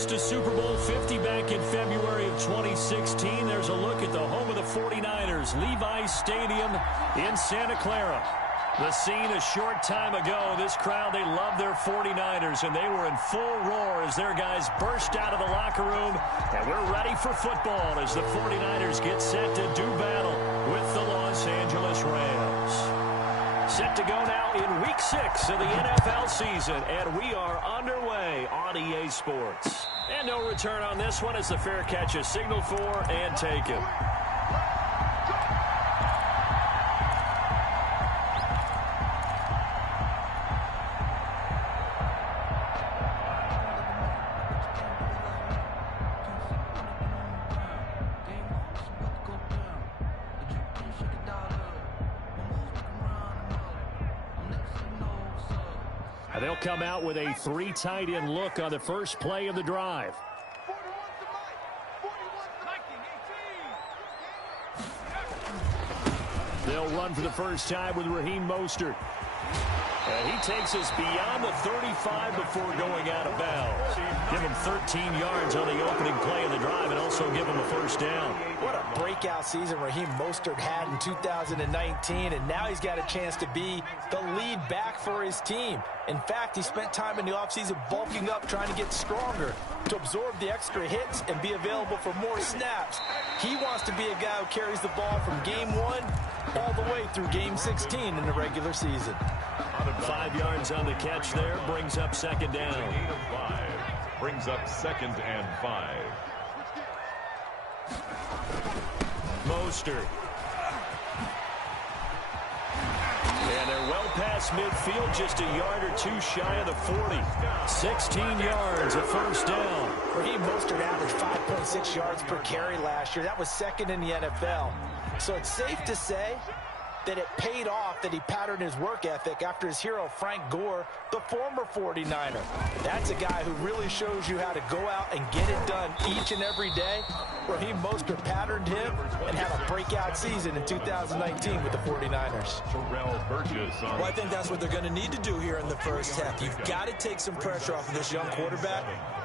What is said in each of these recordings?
host to Super Bowl 50 back in February of 2016. There's a look at the home of the 49ers, Levi's Stadium in Santa Clara. The scene a short time ago. This crowd, they love their 49ers, and they were in full roar as their guys burst out of the locker room. And we're ready for football as the 49ers get set to do battle with the Los Angeles Rams. Set to go now in Week 6 of the NFL season, and we are underway on EA Sports. And no return on this one as the fair catch is signaled for and taken. They'll come out with a 3 tight end look on the first play of the drive. They'll run for the first time with Raheem Mostert. And he takes us beyond the 35 before going out of bounds. Give him 13 yards on the opening play of the drive and also give him a first down. What a breakout season Raheem Mostert had in 2019, and now he's got a chance to be the lead back for his team. In fact, he spent time in the offseason bulking up, trying to get stronger to absorb the extra hits and be available for more snaps. He wants to be a guy who carries the ball from game 1 all the way through game 16 in the regular season. 5 yards on the catch there, brings up second down. Brings up 2nd and 5. Mostert. And they're well past midfield, just a yard or two shy of the 40. 16 yards, a first down. Raheem Mostert averaged 5.6 yards per carry last year. That was 2nd in the NFL. So it's safe to say that it paid off that he patterned his work ethic after his hero Frank Gore, the former 49er. That's a guy who really shows you how to go out and get it done each and every day. Raheem Mostert patterned him and had a breakout season in 2019 with the 49ers. Well, I think that's what they're going to need to do here in the first half. You've got to take some pressure off of this young quarterback,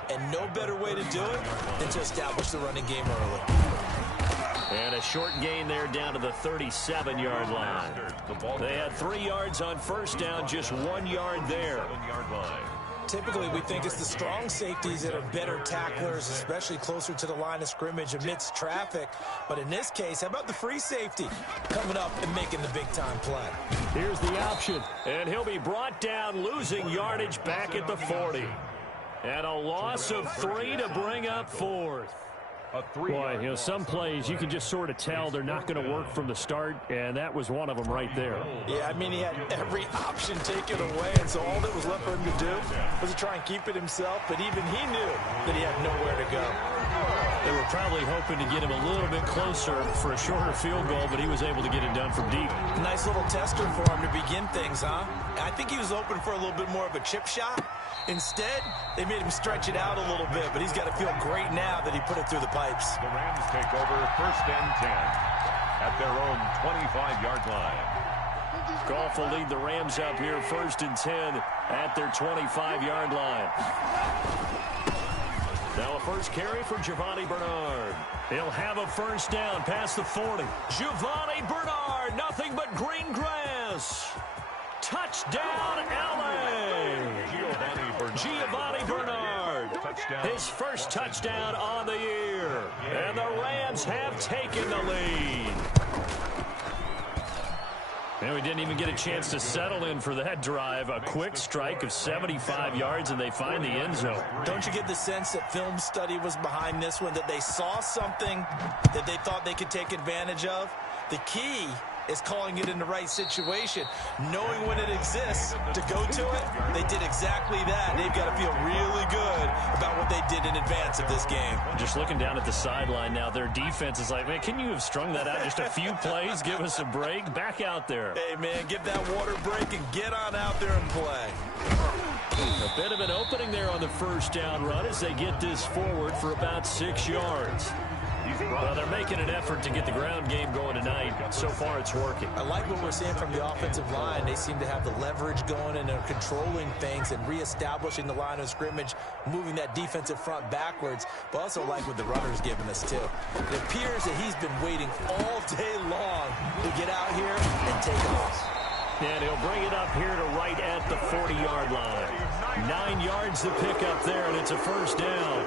and no better way to do it than to establish the running game early. And a short gain there down to the 37-yard line. They had 3 yards on first down, just 1 yard there. Typically, we think it's the strong safeties that are better tacklers, especially closer to the line of scrimmage amidst traffic. But in this case, how about the free safety coming up and making the big-time play? Here's the option, and he'll be brought down, losing yardage back at the 40. And a loss of 3 to bring up 4th. Boy, you know, some plays you can just sort of tell they're not going to work from the start, and that was one of them right there. Yeah, I mean, he had every option taken away, and so all that was left for him to do was to try and keep it himself, but even he knew that he had nowhere to go. They were probably hoping to get him a little bit closer for a shorter field goal, but he was able to get it done from deep. Nice little tester for him to begin things, huh? I think he was open for a little bit more of a chip shot. Instead, they made him stretch it out a little bit, but he's got to feel great now that he put it through the pipes. The Rams take over 1st and 10 at their own 25-yard line. Goff will lead the Rams up here 1st and 10 at their 25-yard line. Now a first carry for Giovanni Bernard. He'll have a first down past the 40. Giovanni Bernard, nothing but green grass. Touchdown, L.A. Giovanni Bernard. His first touchdown on the year. And the Rams have taken the lead. And we didn't even get a chance to settle in for that drive. A quick strike of 75 yards, and they find the end zone. Don't you get the sense that film study was behind this one, that they saw something that they thought they could take advantage of? The key is calling it in the right situation, knowing when it exists to go to it. They did exactly that. They've got to feel really good about what they did in advance of this game. Just looking down at the sideline now, their defense is like, man, can you have strung that out just a few plays? Give us a break. Back out there. Hey, man, give that water break and get on out there and play. A bit of an opening there on the first down run as they get this forward for about 6 yards. Well, they're making an effort to get the ground game going tonight. So far, it's working. I like what we're seeing from the offensive line. They seem to have the leverage going, and they're controlling things and reestablishing the line of scrimmage, moving that defensive front backwards. But also like what the runner's giving us, too. It appears that he's been waiting all day long to get out here and take off. And he'll bring it up here to right at the 40-yard line. 9 yards to pick up there, and it's a first down.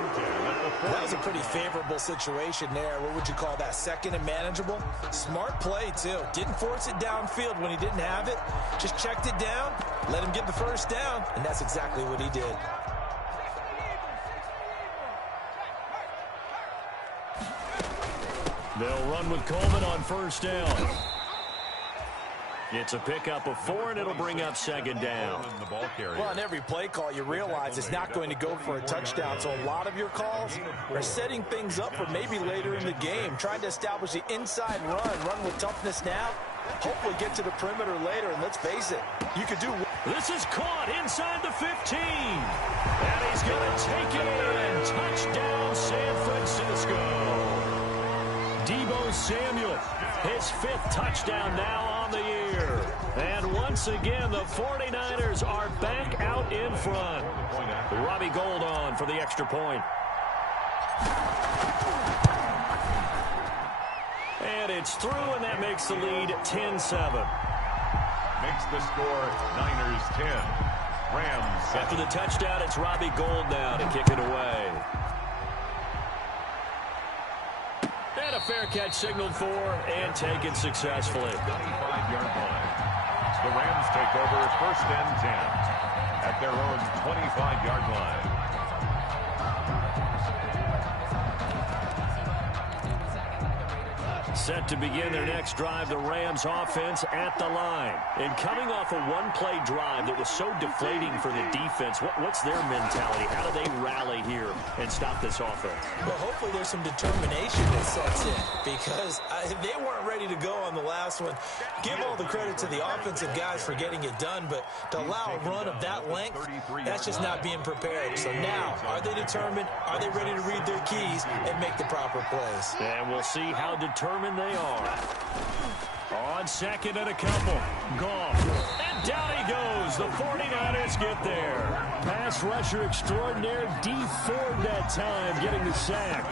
That was a pretty favorable situation there. What would you call that? Second and manageable? Smart play, too. Didn't force it downfield when he didn't have it. Just checked it down, let him get the first down, and that's exactly what he did. They'll run with Coleman on first down. It's a pickup of 4, and it'll bring up second down. Well, on every play call, you realize it's not going to go for a touchdown. So a lot of your calls are setting things up for maybe later in the game, trying to establish the inside run with toughness now, hopefully get to the perimeter later. And let's face it, you could do. This is caught inside the 15. And he's going to take it in. Touchdown, San Francisco. Deebo Samuel, his 5th touchdown now on the year. And once again, the 49ers are back out in front. Robbie Gould on for the extra point. And it's through, and that makes the lead 10-7. Makes the score Niners 10. Rams 7. After the touchdown, it's Robbie Gould now to kick it away. And a fair catch signaled for and taken successfully. 25-yard line. The Rams take over first and 10 at their own 25-yard line. Set to begin their next drive, the Rams offense at the line. And coming off a one-play drive that was so deflating for the defense, what's their mentality? How do they rally here and stop this offense? Well, hopefully there's some determination that sets in, because they weren't ready to go on the last one. Give all the credit to the offensive guys for getting it done, but to allow a run of that length, that's just not being prepared. So now, are they determined? Are they ready to read their keys and make the proper plays? And we'll see how determined they are. On second and a couple. Goff. And down he goes. The 49ers get there. Pass rusher extraordinaire. D. Ford that time getting the sack.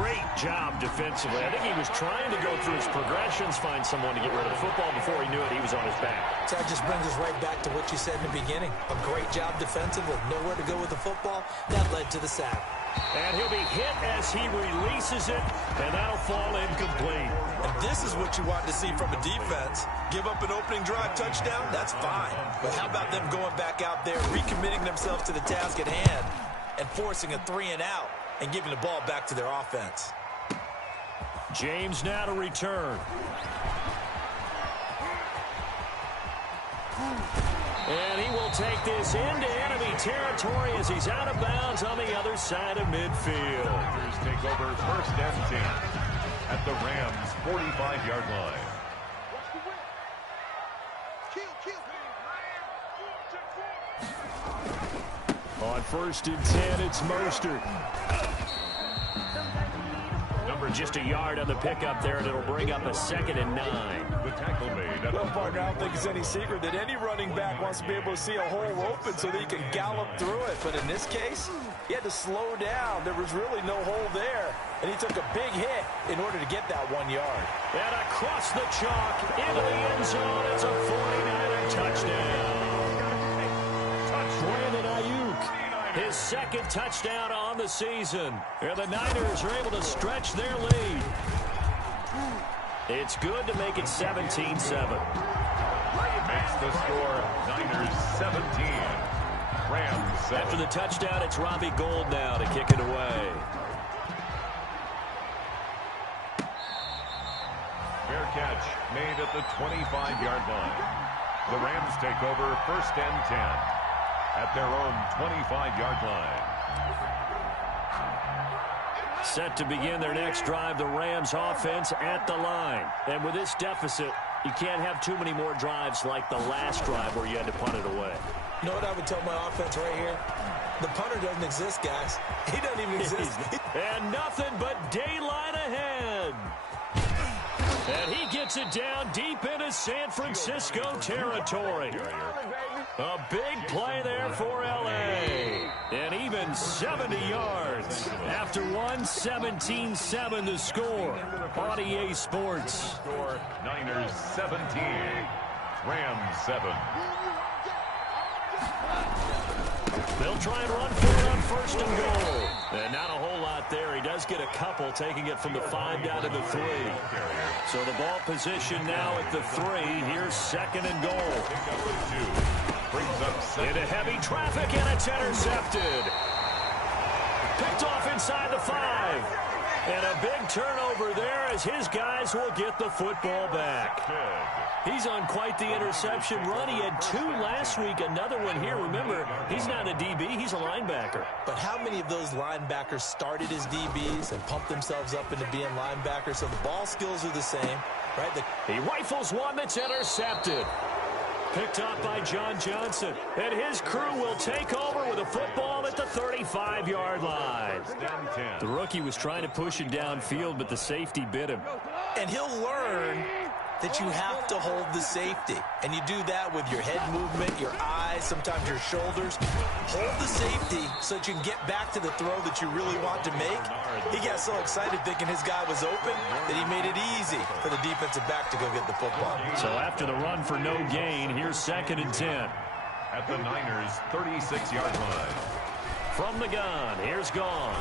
Great job defensively. I think he was trying to go through his progressions, find someone to get rid of the football. Before he knew it, he was on his back. So that just brings us right back to what you said in the beginning. A great job defensively. Nowhere to go with the football. That led to the sack. And he'll be hit as he releases it, and that'll fall incomplete. And this is what you want to see from a defense. Give up an opening drive touchdown, that's fine. But how about them going back out there, recommitting themselves to the task at hand, and forcing a 3-and-out, and giving the ball back to their offense. James now to return. And he will take this into enemy territory as he's out of bounds on the other side of midfield. Niners take over first and 10 at the Rams' 45-yard line. On first and 10, it's Mostert. Just a yard on the pickup there, and it'll bring up a 2nd and 9. The tackle made. Well, partner, I don't think it's any secret that any running back wants to be able to see a hole open so that he can gallop through it. But in this case, he had to slow down. There was really no hole there, and he took a big hit in order to get that 1 yard. And across the chalk into the end zone, it's a 49er touchdown. Brandon Ayuk, his 2nd touchdown on the season. And the Niners are able to stretch their lead. It's good to make it 17-7. Makes the score Niners 17. Rams 7. After the touchdown, it's Robbie Gould now to kick it away. Fair catch made at the 25-yard line. The Rams take over first and 10 at their own 25-yard line. Set to begin their next drive, the Rams offense at the line. And with this deficit, you can't have too many more drives like the last drive where you had to punt it away. You know what I would tell my offense right here? The punter doesn't exist, guys. He doesn't even exist. And nothing but daylight ahead. And he gets it down deep into San Francisco territory. A big play there for L.A. And even 70 yards. After 17-7 the score on EA Sports. Niners 17, Rams 7. They'll try and run for it on 1st and goal. And not a whole lot there. He does get a couple, taking it from the 5 down to the 3. So the ball position now at the 3. Here's 2nd and goal. Into heavy traffic, and it's intercepted. Picked off inside the 5. And a big turnover there as his guys will get the football back. He's on quite the interception run. He had 2 last week, another one here. Remember, he's not a DB, he's a linebacker. But how many of those linebackers started as DBs and pumped themselves up into being linebackers? So the ball skills are the same, right? He rifles one that's intercepted. Picked up by John Johnson. And his crew will take over with a football at the 35-yard line. The rookie was trying to push it downfield, but the safety bit him. And he'll learn that you have to hold the safety. And you do that with your head movement, your eyes, sometimes your shoulders. Hold the safety so that you can get back to the throw that you really want to make. He got so excited thinking his guy was open that he made it easy for the defensive back to go get the football. So after the run for no gain, here's 2nd and 10. At the Niners' 36-yard line. From the gun, here's Gone.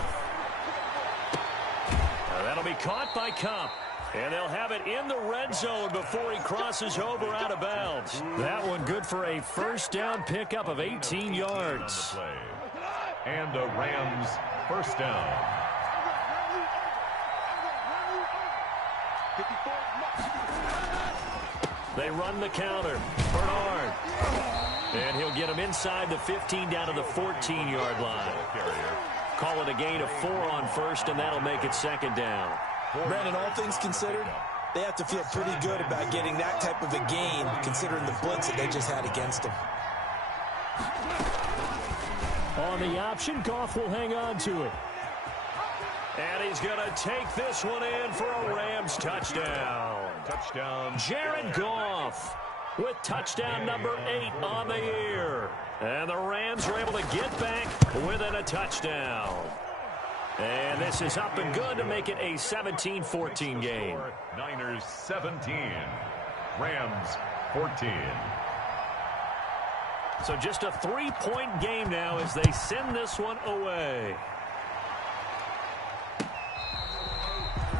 That'll be caught by Cup. And they'll have it in the red zone before he crosses over out of bounds. That one good for a 1st down pickup of 18 yards. And the Rams 1st down. They run the counter. Bernard. And he'll get him inside the 15 down to the 14-yard line. Call it a gain of 4 on 1st, and that'll make it 2nd down. Brandon, all things considered, they have to feel pretty good about getting that type of a gain, considering the blitz that they just had against them. On the option, Goff will hang on to it. And he's going to take this one in for a Rams touchdown. Touchdown. Jared Goff with touchdown number 8 on the year. And the Rams are able to get back within a touchdown. And this is up and good to make it a 17-14 game. Niners 17, Rams 14. So just a 3-point game now as they send this one away.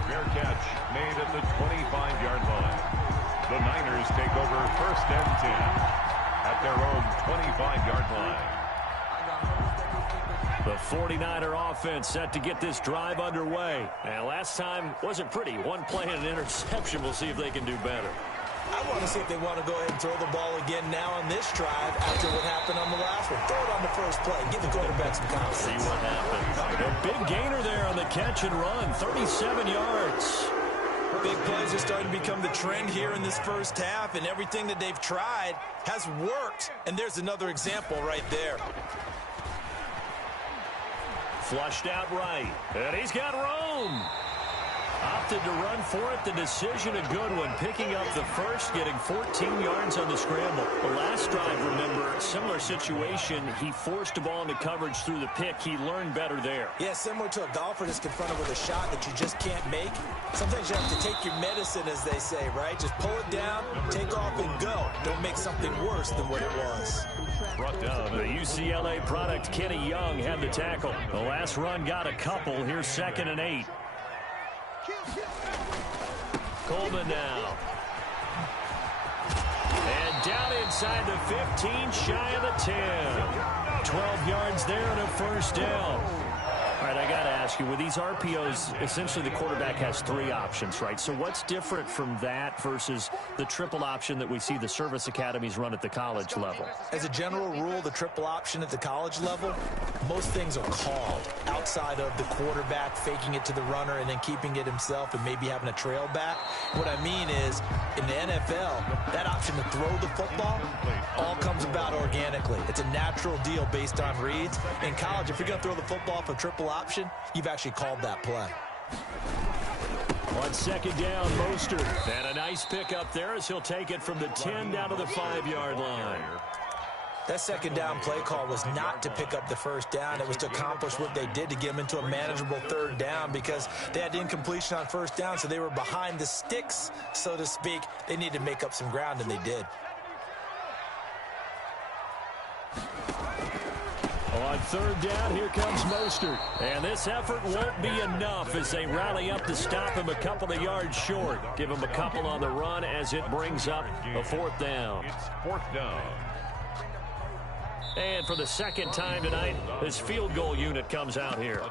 Fair catch made at the 25-yard line. The Niners take over 1st and 10 at their own 25-yard line. The 49er offense set to get this drive underway. And last time wasn't pretty. 1 play and an interception. We'll see if they can do better. I want to see if they want to go ahead and throw the ball again now on this drive after what happened on the last one. Throw it on the first play. Give the quarterback some confidence. See what happens. A big gainer there on the catch and run. 37 yards. Big plays are starting to become the trend here in this first half, and everything that they've tried has worked. And there's another example right there. Flushed out right. And he's got room. Opted to run for it. The decision, a good one. Picking up the first, getting 14 yards on the scramble. The last drive, remember, similar situation. He forced the ball into coverage through the pick. He learned better there. Yeah, similar to a golfer that's confronted with a shot that you just can't make. Sometimes you have to take your medicine, as they say, right? Just pull it down, take off, and go. Don't make something worse than what it was. Brought down. The UCLA product, Kenny Young, had the tackle. The last run got a couple. Here's 2nd and 8. Coleman now. And down inside the 15, shy of the 10. 12 yards there and a 1st down. All right, I got to ask you, with these RPOs, essentially the quarterback has 3 options, right? So what's different from that versus the triple option that we see the service academies run at the college level? As a general rule, the triple option at the college level, most things are called outside of the quarterback faking it to the runner and then keeping it himself and maybe having a trail back. What I mean is, in the NFL, that option to throw the football all comes about organically. It's a natural deal based on reads. In college, if you're going to throw the football for triple option, you've actually called that play. On second down, Mostert. And a nice pickup there as he'll take it from the 10 down to the 5-yard line. That second down play call was not to pick up the first down. It was to accomplish what they did to get them into a manageable third down because they had incompletion on first down, so they were behind the sticks, so to speak. They needed to make up some ground, and they did. On third down, here comes Mostert. And this effort won't be enough as they rally up to stop him a couple of yards short. Give him a couple on the run as it brings up a 4th down. It's 4th down. And for the second time tonight, this field goal unit comes out here.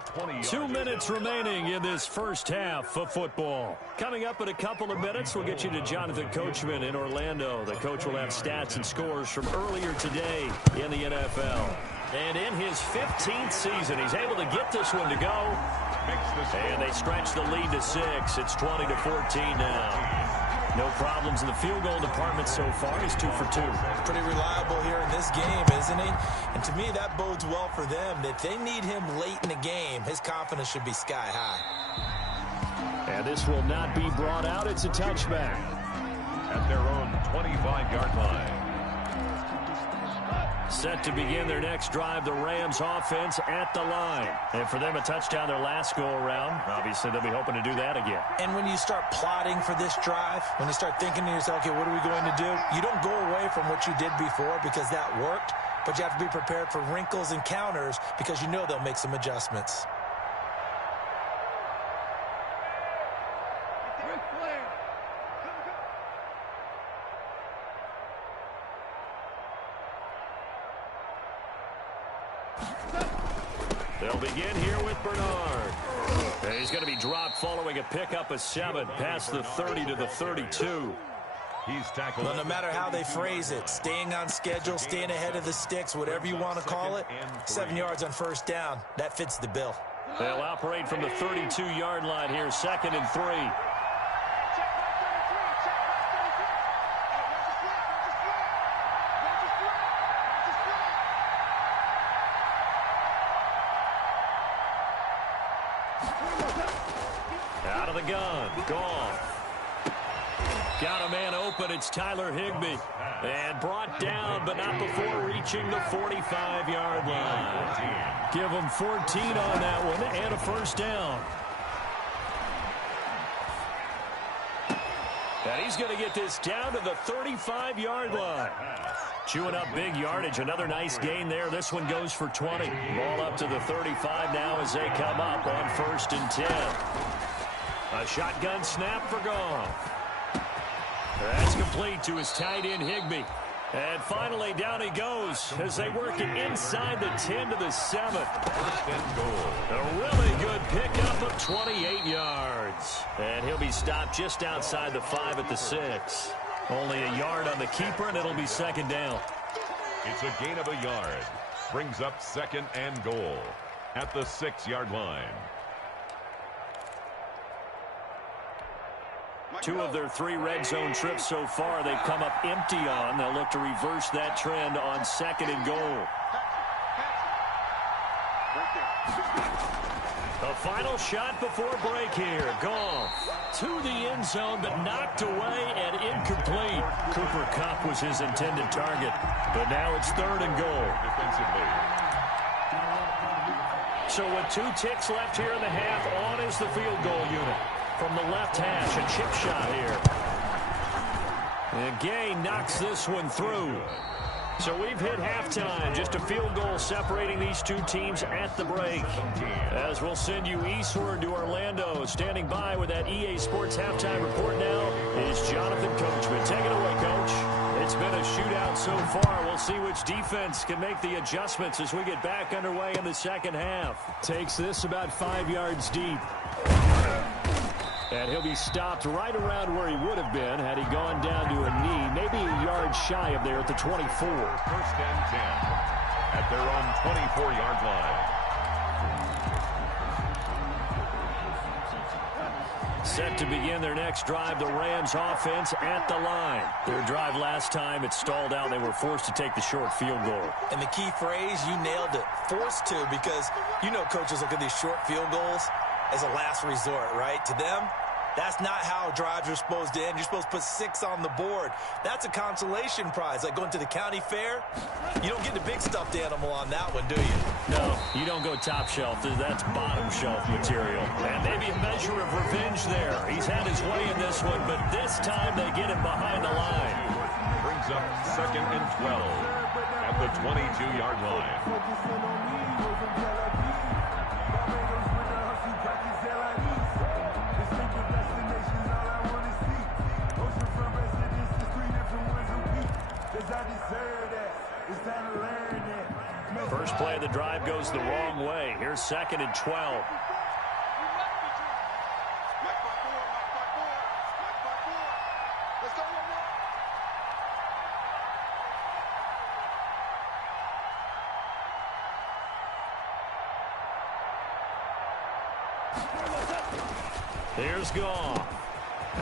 2 minutes remaining in this first half of football. Coming up in a couple of minutes, we'll get you to Jonathan Coachman in Orlando. The coach will have stats and scores from earlier today in the NFL. And in his 15th season, he's able to get this one to go. And they stretch the lead to 6. It's 20-14 now. No problems in the field goal department so far. He's 2 for 2. Pretty reliable here in this game, isn't he? And to me, that bodes well for them. If they need him late in the game, his confidence should be sky high. And this will not be brought out. It's a touchback. At their own 25-yard line. Set to begin their next drive, the Rams offense at the line. And for them, a touchdown their last go-around. Obviously, they'll be hoping to do that again. And when you start plotting for this drive, when you start thinking to yourself, okay, what are we going to do? You don't go away from what you did before because that worked, but you have to be prepared for wrinkles and counters because you know they'll make some adjustments. They'll begin here with Bernard. And he's going to be dropped following a pickup of 7 past the 30 to the 32. He's tackled. Well, no matter how they phrase it, staying on schedule, staying ahead of the sticks, whatever you want to call it, 7 yards on first down, that fits the bill. They'll operate from the 32-yard line here, 2nd and 3. Out of the gun, Goff. Got a man open, it's Tyler Higbee. And brought down, but not before reaching the 45-yard line. Give him 14 on that one, and a first down. And he's going to get this down to the 35-yard line. Chewing up big yardage, another nice gain there. This one goes for 20. Ball up to the 35 now as they come up on 1st and 10. A shotgun snap for Goff. That's complete to his tight end, Higbee. And finally, down he goes as they work it inside the 10 to the 7. A really good pickup of 28 yards. And he'll be stopped just outside the 5 at the 6. Only a yard on the keeper, and it'll be 2nd down. It's a gain of a yard. Brings up 2nd and goal at the 6-yard line. 2 of their 3 red zone trips so far they've come up empty on. They'll look to reverse that trend on 2nd and goal. A final shot before break here. Goff to the end zone, but knocked away and incomplete. Cooper Kupp was his intended target, but now it's 3rd and goal. Defensively. So with 2 ticks left here in the half, on is the field goal unit. From the left hash, a chip shot here. And Gay knocks this one through. So we've hit halftime. Just a field goal separating these 2 teams at the break. As we'll send you eastward to Orlando. Standing by with that EA Sports halftime report now is Jonathan Coachman. Take it away, Coach. It's been a shootout so far. We'll see which defense can make the adjustments as we get back underway in the second half. Takes this about 5 yards deep. And he'll be stopped right around where he would have been had he gone down to a knee, maybe a yard shy of there at the 24. First and 10 at their own 24-yard line. Set to begin their next drive, the Rams offense at the line. Their drive last time, it stalled out. They were forced to take the short field goal. And the key phrase, you nailed it, forced to, because you know coaches look at these short field goals as a last resort, right? To them, that's not how drives are supposed to end. You're supposed to put 6 on the board. That's a consolation prize. Like going to the county fair, you don't get the big stuffed animal on that one, do you? No, you don't go top shelf. That's bottom shelf material. And maybe a measure of revenge there. He's had his way in this one, but this time they get him behind the line. Brings up 2nd and 12 at the 22-yard line. First play of the drive goes the wrong way. Here's 2nd and 12. Here's Goff.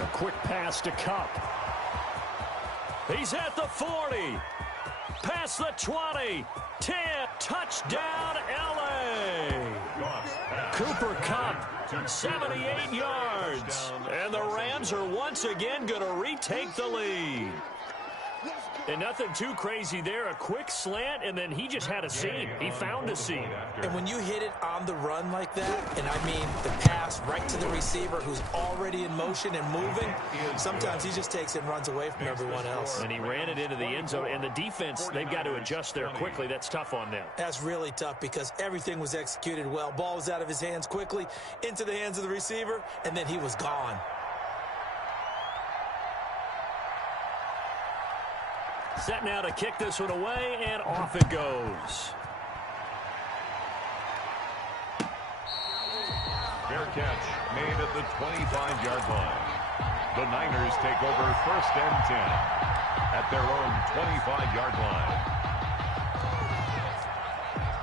A quick pass to Cup. He's at the 40. Past the 20. 10. Touchdown, L.A. Cooper Kupp, 78 yards. And the Rams are once again going to retake the lead. And nothing too crazy there. A quick slant, and then he just had a seam. He found a seam. And when you hit it on the run like that, and I mean the pass right to the receiver who's already in motion and moving, sometimes he just takes it and runs away from everyone else. And he ran it into the end zone. And the defense, they've got to adjust there quickly. That's tough on them. That's really tough because everything was executed well. Ball was out of his hands quickly, into the hands of the receiver, and then he was gone. Set now to kick this one away, and off it goes. Fair catch made at the 25-yard line. The Niners take over 1st and 10 at their own 25-yard line.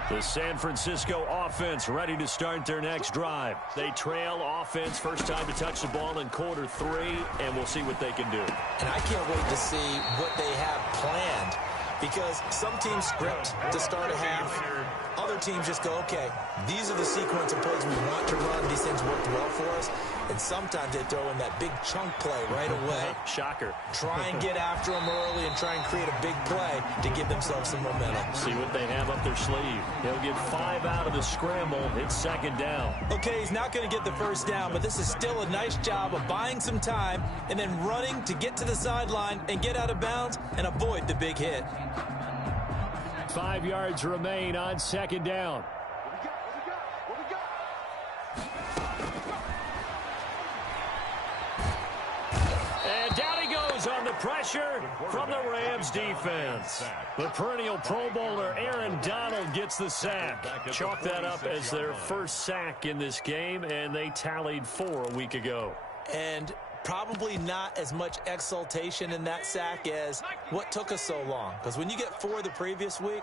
The San Francisco offense ready to start their next drive. They trail offense, first time to touch the ball in quarter 3, and we'll see what they can do. And I can't wait to see what they have planned, because some teams script to start a half. Other teams just go, okay, these are the sequence of plays we want to run. These things worked well for us. And sometimes they throw in that big chunk play right away. Shocker. Try and get after them early and try and create a big play to give themselves some momentum. See what they have up their sleeve. They'll get 5 out of the scramble. It's 2nd down. Okay, he's not going to get the first down, but this is still a nice job of buying some time and then running to get to the sideline and get out of bounds and avoid the big hit. 5 yards remain on 2nd down. And down he goes on the pressure from the Rams defense. The perennial Pro Bowler Aaron Donald gets the sack. Chalk that up as their first sack in this game, and they tallied 4 a week ago. And probably not as much exultation in that sack as what took us so long. Because when you get 4 the previous week,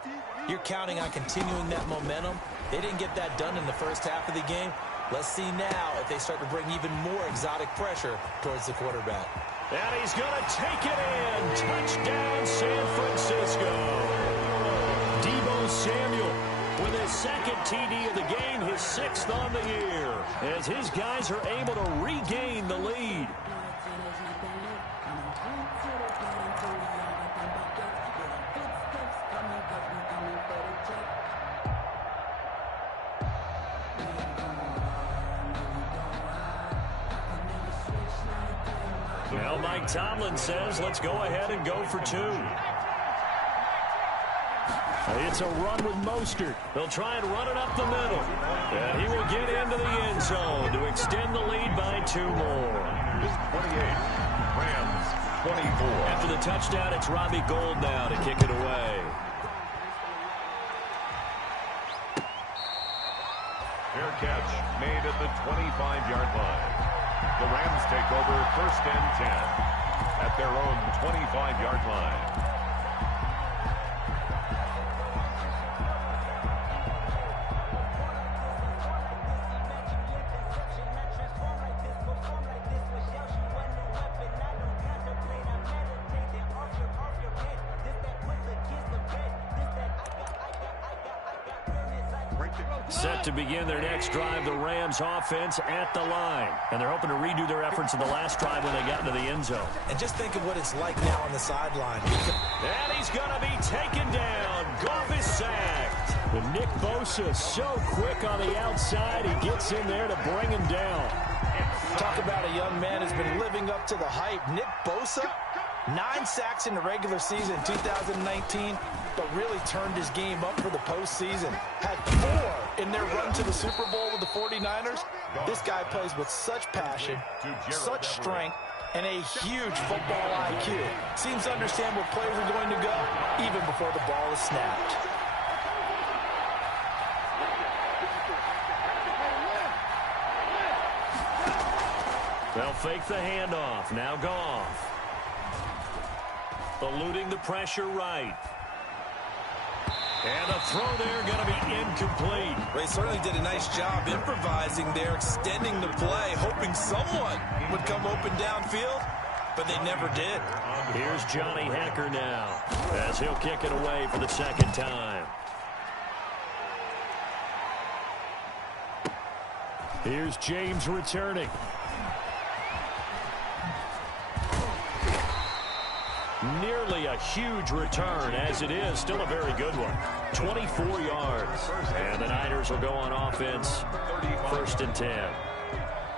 you're counting on continuing that momentum. They didn't get that done in the first half of the game. Let's see now if they start to bring even more exotic pressure towards the quarterback. And he's going to take it in. Touchdown, San Francisco. Deebo Samuel with his 2nd TD of the game, his 6th on the year, as his guys are able to regain the lead. Well, Mike Tomlin says, let's go ahead and go for 2. It's a run with Mostert. They'll try and run it up the middle. And he will get into the end zone to extend the lead by 2 more. Is 28. Rams After the touchdown, it's Robbie Gould now to kick it away. Fair catch made at the 25-yard line. The Rams take over 1st and 10 at their own 25-yard line. Set to begin their next drive, the Rams offense at the line. And they're hoping to redo their efforts in the last drive when they got into the end zone. And just think of what it's like now on the sideline. And he's going to be taken down. Goff is sacked. But Nick Bosa so quick on the outside. He gets in there to bring him down. Talk about a young man who's been living up to the hype. Nick Bosa, 9 sacks in the regular season 2019, but really turned his game up for the postseason. Had 4 in their run to the Super Bowl with the 49ers. This guy plays with such passion, such strength, and a huge football IQ. Seems to understand where players are going to go even before the ball is snapped. They'll fake the handoff. Now Goff. Eluding the pressure right. And a throw there going to be incomplete. They certainly did a nice job improvising there, extending the play, hoping someone would come open downfield, but they never did. Here's Johnny Hecker now, as he'll kick it away for the second time. Here's James returning. Nearly a huge return, as it is still a very good one. 24 yards. And the Niners will go on offense, 1st and 10.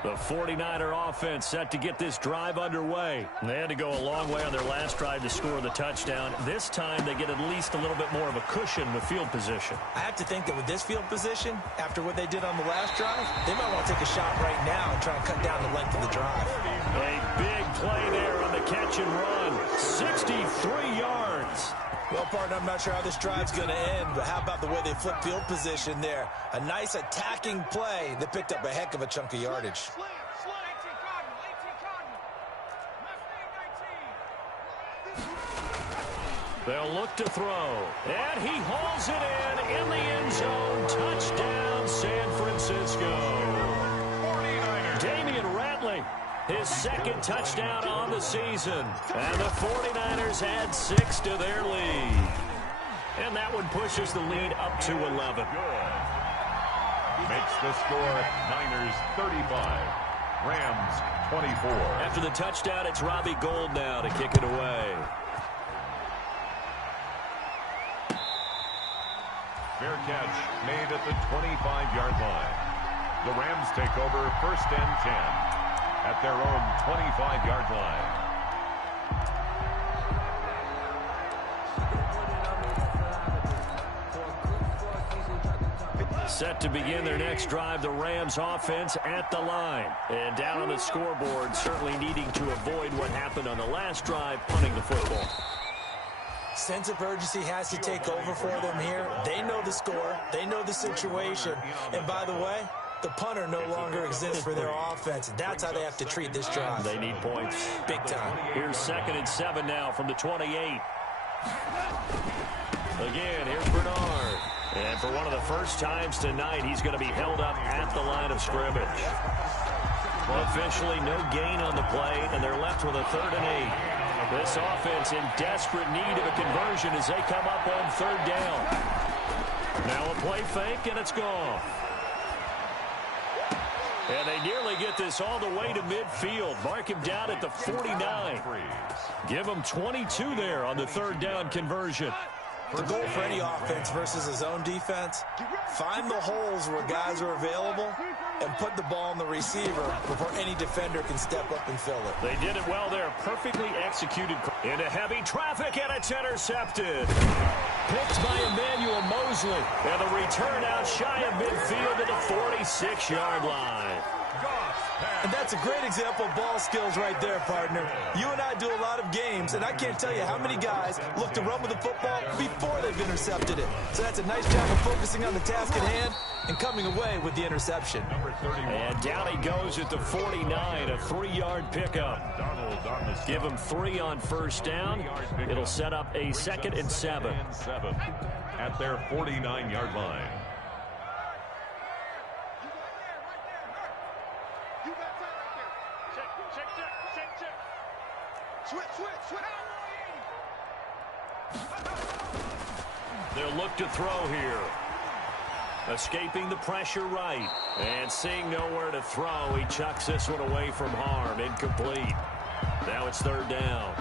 The 49er offense set to get this drive underway. They had to go a long way on their last drive to score the touchdown. This time they get at least a little bit more of a cushion with field position. I have to think that with this field position, after what they did on the last drive, they might want to take a shot right now and try and cut down the length of the drive. A big play there on the catch and run. 63 yards. Well, partner, I'm not sure how this drive's going to end, but how about the way they flipped field position there? A nice attacking play that picked up a heck of a chunk of yardage. They'll look to throw. And he hauls it in the end zone. Touchdown, San Francisco. 49ers. Damian Ratley, his second touchdown on the season. And the 49ers add 6 to their lead. And that one pushes the lead up to 11. Makes the score Niners 35, Rams 24. After the touchdown, it's Robbie Gould now to kick it away. Fair catch made at the 25-yard line. The Rams take over 1st and 10 at their own 25-yard line. Set to begin their next drive, the Rams offense at the line. And down on the scoreboard, certainly needing to avoid what happened on the last drive, punting the football. Sense of urgency has to take over for them here. They know the score. They know the situation. And by the way, the punter no longer exists for their offense. That's how they have to treat this drive. They need points. Big time. Here's 2nd and 7 now from the 28. Again, here's Bernard. And for one of the first times tonight, he's going to be held up at the line of scrimmage. Officially no gain on the play, and they're left with a 3rd and 8. This offense in desperate need of a conversion as they come up on 3rd down. Now a play fake, and it's gone. And they nearly get this all the way to midfield. Mark him down at the 49. Give him 22 there on the 3rd down conversion. The goal for any offense versus a zone defense, find the holes where guys are available and put the ball on the receiver before any defender can step up and fill it. They did it well there. Perfectly executed into heavy traffic, and it's intercepted. Picked by Emmanuel Mosley. And the return out shy of midfield to the 46-yard line. And that's a great example of ball skills right there, partner. You and I do a lot of games, and I can't tell you how many guys look to run with the football before they've intercepted it. So that's a nice job of focusing on the task at hand and coming away with the interception. And down he goes at the 49, a 3-yard pickup. Give him 3 on first down. It'll set up a 2nd and 7. At their 49-yard line. They'll look to throw here. Escaping the pressure right. And seeing nowhere to throw, he chucks this one away from harm. Incomplete. Now it's 3rd down.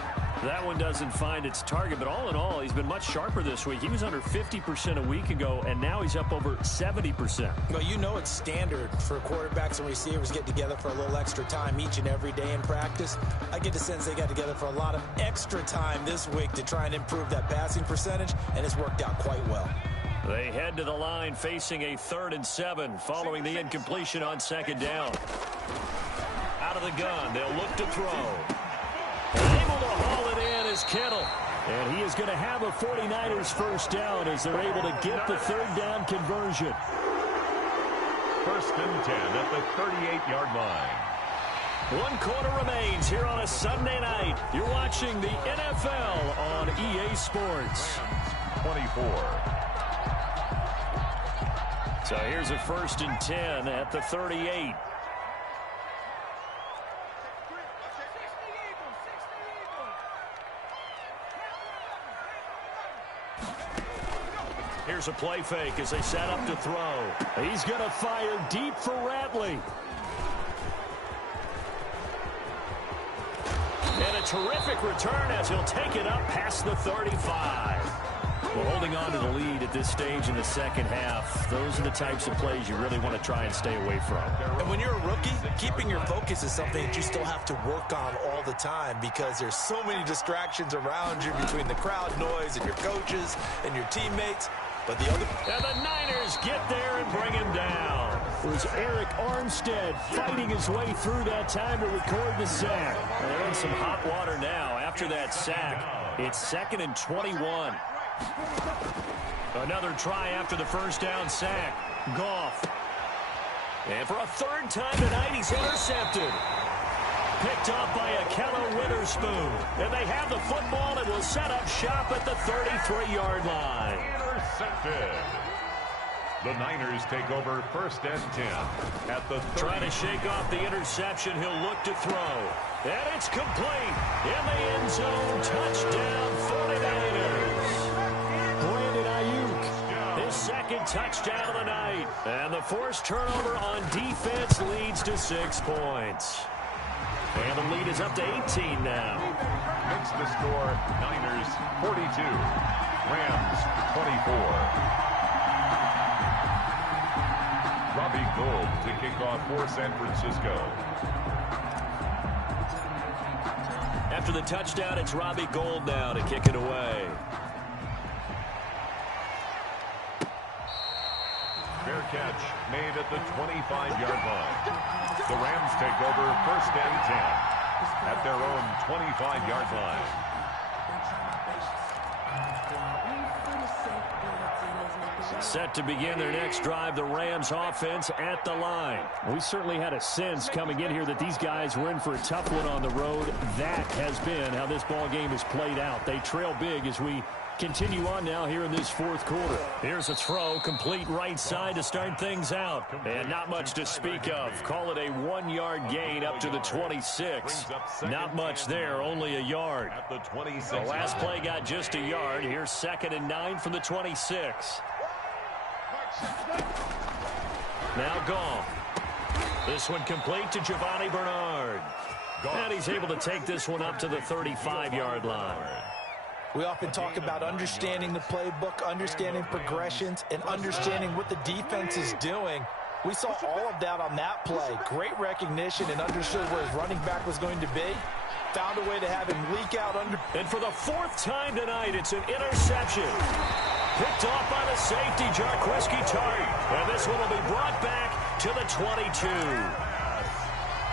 That one doesn't find its target, but all in all, he's been much sharper this week. He was under 50% a week ago, and now he's up over 70%. Well, you know it's standard for quarterbacks and receivers getting together for a little extra time each and every day in practice. I get the sense they got together for a lot of extra time this week to try and improve that passing percentage, and it's worked out quite well. They head to the line facing a 3rd and 7 following the incompletion on 2nd down. Out of the gun, they'll look to throw. Able to haul it in is Kittle. And he is going to have a 49ers first down as they're able to get the 3rd down conversion. 1st and 10 at the 38-yard line. 1 quarter remains here on a Sunday night. You're watching the NFL on EA Sports. 24. So here's a 1st and 10 at the 38. Here's a play fake as they set up to throw. He's going to fire deep for Ratley. And a terrific return as he'll take it up past the 35. Well, holding on to the lead at this stage in the second half, those are the types of plays you really want to try and stay away from. And when you're a rookie, keeping your focus is something that you still have to work on all the time because there's so many distractions around you between the crowd noise and your coaches and your teammates. But the other... And the Niners get there and bring him down. It was Eric Armstead fighting his way through that time to record the sack. And they're in some hot water now after that sack. It's 2nd and 21. Another try after the first down sack. Goff. And for a 3rd time tonight, he's intercepted. Picked up by Akello Witherspoon. And they have the football and will set up shop at the 33-yard line. Intercepted. The Niners take over 1st and 10 at the 30. Trying to shake off the interception. He'll look to throw. And it's complete. In the end zone. Touchdown 49ers. Brandon Ayuk. His 2nd touchdown of the night. And the forced turnover on defense leads to 6 points. And the lead is up to 18 now. Makes the score Niners 42. Rams 24. Robbie Gould to kick off for San Francisco. After the touchdown, it's Robbie Gould now to kick it away. Fair catch made at the 25-yard line. The Rams take over 1st and 10 at their own 25-yard line. Set to begin their next drive, the Rams offense at the line. We certainly had a sense coming in here that these guys were in for a tough one on the road. That has been how this ball game has played out. They trail big as we continue on now here in this 4th quarter. Here's a throw, complete right side to start things out. And not much to speak of. Call it a 1-yard gain up to the 26. Not much there, only a yard. The last play got just a yard. Here's 2nd and 9 from the 26. Now Goff. This one complete to Giovanni Bernard. And he's able to take this one up to the 35-yard line. We often talk about understanding the playbook, understanding progressions, and understanding what the defense is doing. We saw all of that on that play. Great recognition and understood where his running back was going to be. Found a way to have him leak out under. And for the 4th time tonight, it's an interception. Picked off by the safety, Jarquiski Tart. And this one will be brought back to the 22.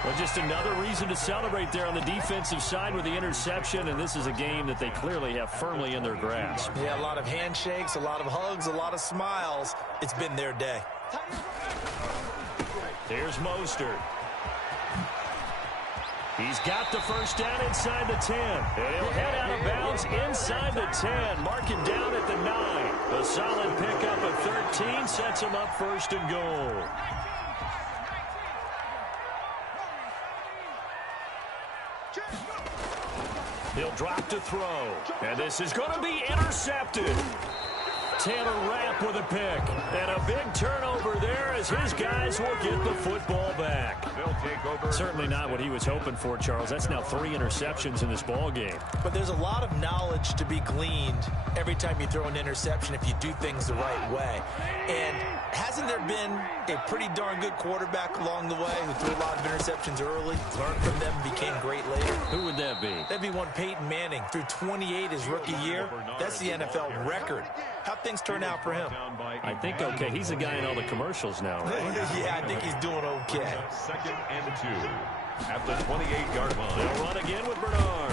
Well, just another reason to celebrate there on the defensive side with the interception, and this is a game that they clearly have firmly in their grasp. Yeah, a lot of handshakes, a lot of hugs, a lot of smiles. It's been their day. Here's Mostert. He's got the first down inside the 10. And he'll head out of bounds inside the 10. Mark it down at the 9. A solid pickup of 13 sets him up first and goal. He'll drop to throw. And this is going to be intercepted. Taylor Rapp with a pick. And a big turnover there as his guys will get the football back. They'll take over. Certainly not what he was hoping for, Charles. That's now 3 interceptions in this ball game. But there's a lot of knowledge to be gleaned every time you throw an interception if you do things the right way. And hasn't there been a pretty darn good quarterback along the way who threw a lot of interceptions early, learned from them, became great later? Who would that be? That'd be one Peyton Manning. Threw 28 his rookie year. That's the NFL record. How'd things turn out for him? I think okay. He's a guy in all the commercials now, right? Yeah, I think he's doing okay. Second and 2 at the 28-yard line. They'll run again with Bernard.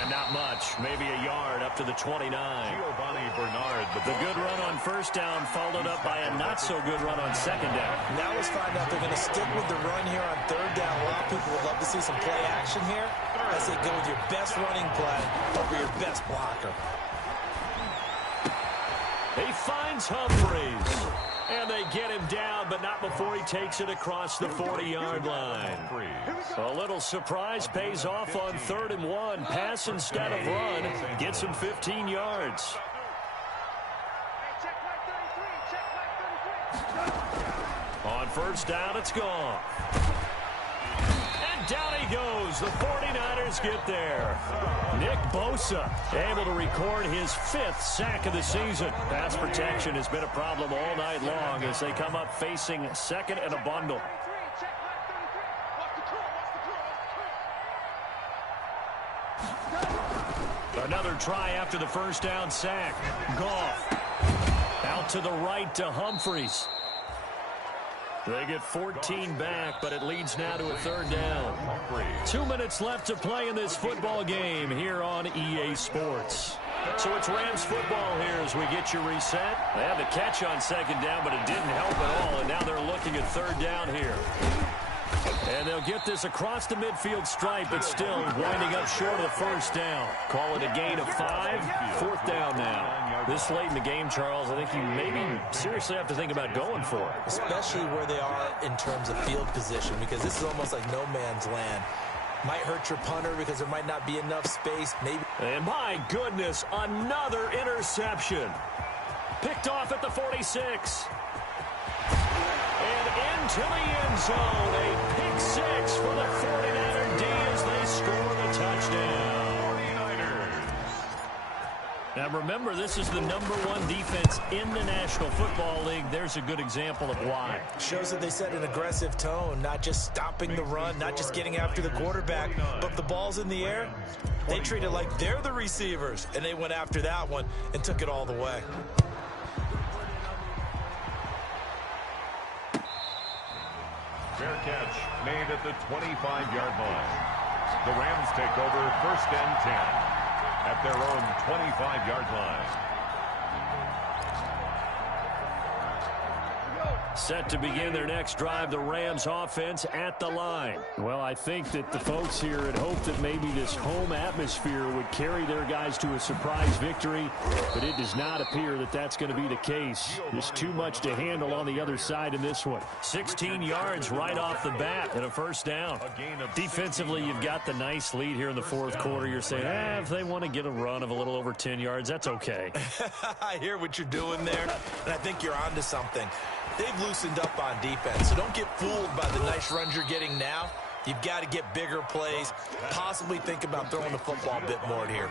And not much. Maybe a yard up to the 29. Giovanni Bernard. The good run on first down followed up by a not-so-good run on second down. Now let's find out if they're going to stick with the run here on third down. A lot of people would love to see some play action here as they go with your best running play over your best blocker. He finds Humphries. And they get him down, but not before he takes it across the 40-yard line. A little surprise pays off on 3rd and 1. Pass instead of run. Gets him 15 yards. On first down, it's gone. And down he goes. The 49ers get there. Nick Bosa able to record his 5th sack of the season. Pass protection has been a problem all night long as they come up facing second and a bundle. Another try after the first down sack. Goff out to the right to Humphries. They get 14 back, but it leads now to a 3rd down. 2 minutes left to play in this football game here on EA Sports. So it's Rams football here as we get you reset. They had the catch on second down, but it didn't help at all, and now they're looking at 3rd down here. And they'll get this across the midfield stripe, but still winding up short of the first down. Call it a gain of 5. 4th down now. This late in the game, Charles, I think you maybe seriously have to think about going for it. Especially where they are in terms of field position, because this is almost like no man's land. Might hurt your punter because there might not be enough space. Maybe. And my goodness, another interception. Picked off at the 46. And into the end zone. A pick 6 for the 49er D as they score the touchdown. Now remember, this is the #1 defense in the National Football League. There's a good example of why. Shows that they set an aggressive tone, not just stopping the run, not just getting after the quarterback, but if the ball's in the air, they treat it like they're the receivers, and they went after that one and took it all the way. Fair catch made at the 25-yard line. The Rams take over 1st and 10 at their own 25-yard line. Set to begin their next drive, the Rams offense at the line. Well, I think that the folks here had hoped that maybe this home atmosphere would carry their guys to a surprise victory, but it does not appear that that's going to be the case. There's too much to handle on the other side in this one. 16 yards right off the bat and a first down. Defensively, you've got the nice lead here in the 4th quarter. You're saying, if they want to get a run of a little over 10 yards, that's okay. I hear what you're doing there, and I think you're onto something. They've loosened up on defense, so don't get fooled by the nice runs you're getting now. You've got to get bigger plays, possibly think about throwing the football a bit more here.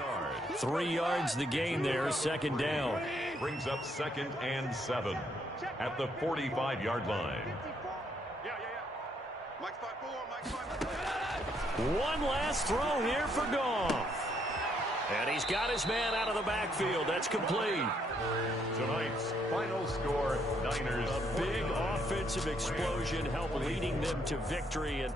3 yards the gain there, 2nd down. Brings up 2nd and 7 at the 45-yard line. One last throw here for Goff. And he's got his man out of the backfield. That's complete. Tonight's final score, Niners. A big offensive explosion helped leading them to victory. And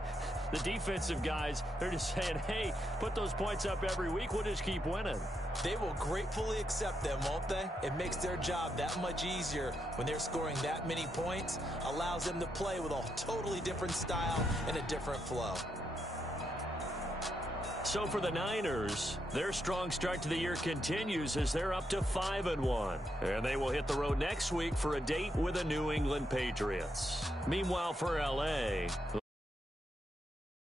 the defensive guys, they're just saying, hey, put those points up every week. We'll just keep winning. They will gratefully accept them, won't they? It makes their job that much easier when they're scoring that many points. Allows them to play with a totally different style and a different flow. So for the Niners, their strong start to the year continues as they're up to 5-1. And they will hit the road next week for a date with the New England Patriots. Meanwhile, for L.A.,